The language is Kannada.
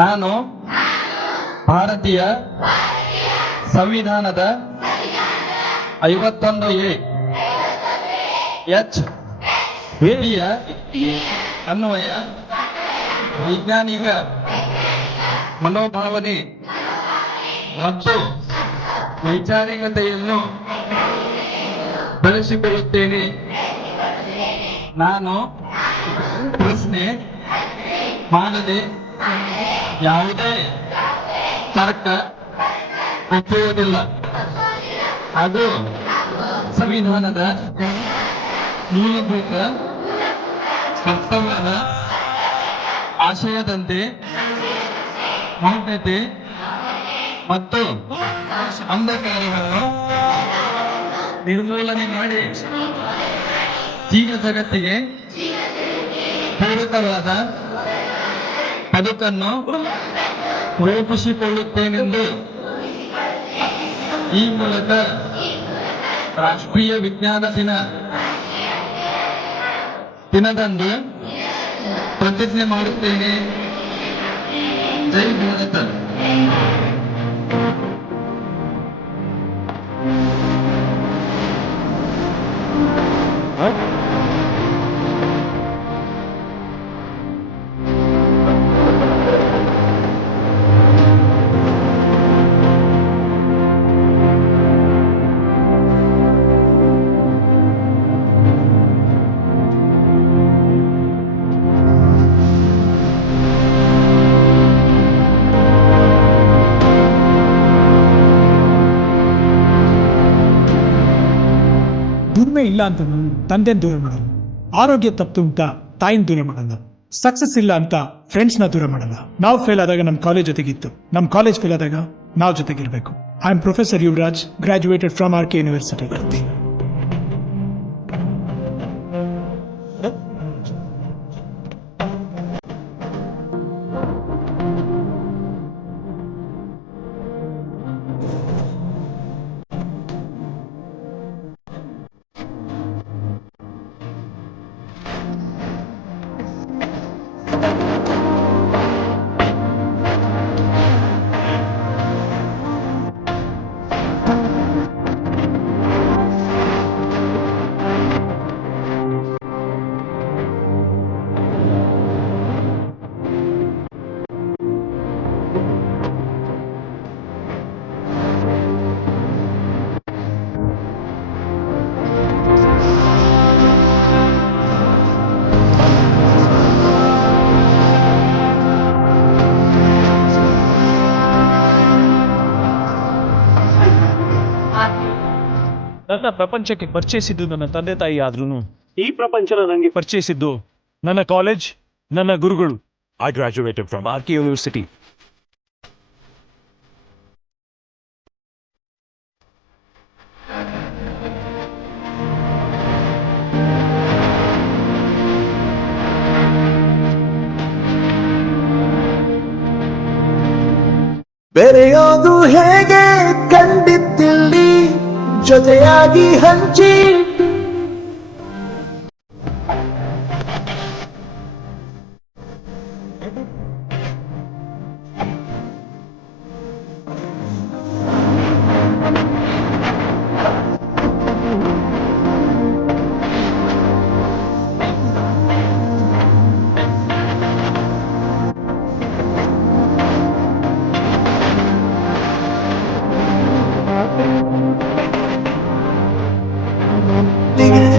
ನಾನು ಭಾರತೀಯ ಸಂವಿಧಾನದ 51A ಎಚ್ ವಿಧಿಯ ಅನ್ವಯ ವೈಜ್ಞಾನಿಕ ಮನೋಭಾವನೆ ಮತ್ತು ವೈಚಾರಿಕತೆಯನ್ನು ಬೆಳೆಸಿಕೊಳ್ಳುತ್ತೇನೆ. ನಾನು ಪ್ರಶ್ನೆ ಮಾಡದೆ ಯಾವುದೇ ತರ್ಕ ಒಪ್ಪುವುದಿಲ್ಲ. ಅದು ಸಂವಿಧಾನದ ಮೂಲಭೂತ ಕರ್ತವ್ಯದ ಆಶಯದಂತೆ ಮೌಢ್ಯತೆ ಮತ್ತು ಅಂಧಕಾರವನ್ನು ನಿರ್ಮೂಲನೆ ಮಾಡಿ ಜೀವ ಜಗತ್ತಿಗೆ ಪೂರಕವಾದ ಬದುಕನ್ನು ರೂಪಿಸಿಕೊಳ್ಳುತ್ತೇನೆಂದು ಈ ಮೂಲಕ ರಾಷ್ಟ್ರೀಯ ವಿಜ್ಞಾನ ದಿನದಂದು ಪ್ರತಿಜ್ಞೆ ಮಾಡುತ್ತೇನೆ. ಜೈ ಭಾರತ. ದುಡಿಮೆ ಇಲ್ಲ ಅಂತ ತಂದೆ ದೂರ ಮಾಡಲ್ಲ, ಆರೋಗ್ಯ ತಪ್ಪು ಅಂತ ತಾಯಿನ ದೂರ ಮಾಡಲ್ಲ, ಸಕ್ಸಸ್ ಇಲ್ಲ ಅಂತ ಫ್ರೆಂಡ್ಸ್ನ ದೂರ ಮಾಡಲ್ಲ. ನಾವು ಫೇಲ್ ಆದಾಗ ನಮ್ಮ ಕಾಲೇಜ್ ಜೊತೆಗಿತ್ತು, ನಮ್ಮ ಕಾಲೇಜ್ ಫೇಲ್ ಆದಾಗ ನಾವು ಜೊತೆಗಿರ್ಬೇಕು. I am professor Yuvaraj, graduated from RK university. ನನ್ನ ಪ್ರಪಂಚಕ್ಕೆ ಪರಿಚಯಿಸಿದ್ದು ನನ್ನ ತಂದೆ ತಾಯಿ ಆದ್ರೂ ಈ ಪ್ರಪಂಚನ ನನಗೆ ಪರಿಚಯಿಸಿದ್ದು ನನ್ನ ಕಾಲೇಜ್, ನನ್ನ ಗುರುಗಳು. I graduated from RK university. ಬೆರೆಯೋದು ಹೇಗೆ ಕಂಡಿದ್ದಿಲ್ಲಿ, ಜೊತೆಯಾಗಿ ಹಂಚಿ